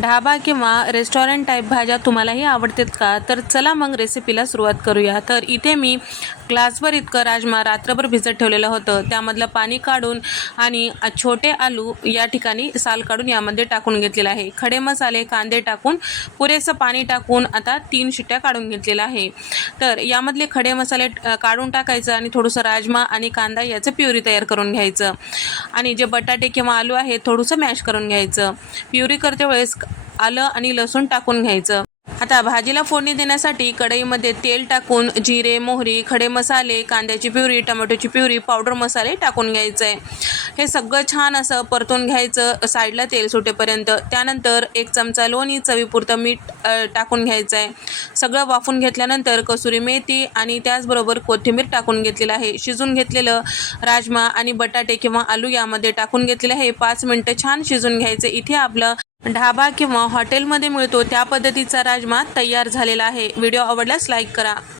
ढाबा किंवा restaurant type भाज्या तुम्हालाही आवडतात का? तर चला मग रेसिपीला सुरुवात करूया. तर इथे मी ग्लासभर इतकं राजमा रात्रभर भिजत ठेवलेलं होतं. त्यामधलं पाणी काढून आणि छोटे आलू या ठिकाणी साल काढून यामध्ये टाकून घेतलेलं आहे. खडे मसाले, कांदे टाकून पुरेसं पाणी टाकून आता 3 शिट्ट्या काढून घेतलेल्या आहे. तर यामधले खडे मसाले काढून टाकायचं आणि थोडंसं राजमा आणि कांदा याचं प्युरी तयार करून घ्यायचं आणि जे बटाटे किंवा आलू आहे थोडंसं मॅश करून घ्यायचं. प्युरी करते वेळेस आलं आणि लसूण टाकून घ्यायचं. आता भाजीला फोडणी देण्यासाठी कढईमध्ये तेल टाकून जिरे, मोहरी, खडे मसाले, कांद्याची प्युरी, टोमॅटोची प्युरी, पावडर मसाले टाकून घ्यायचं आहे. हे सगळं छान असं परतून घ्यायचं साईडला तेल सुटेपर्यंत. त्यानंतर 1 चमचा लोणी, चवीपुरतं मीठ टाकून घ्यायचं आहे. सगळं वाफून घेतल्यानंतर कसुरी मेथी आणि त्याचबरोबर कोथिंबीर टाकून घेतलेलं आहे. शिजून घेतलेलं राजमा आणि बटाटे किंवा आलू यामध्ये टाकून घेतलेलं आहे. 5 मिनिटं छान शिजून घ्यायचं. इथे आपलं ढाबा किंवा हॉटेलमध्ये मिळतो त्या पद्धतीचा राजमा तयार झालेला आहे. व्हिडिओ आवडल्यास लाईक करा.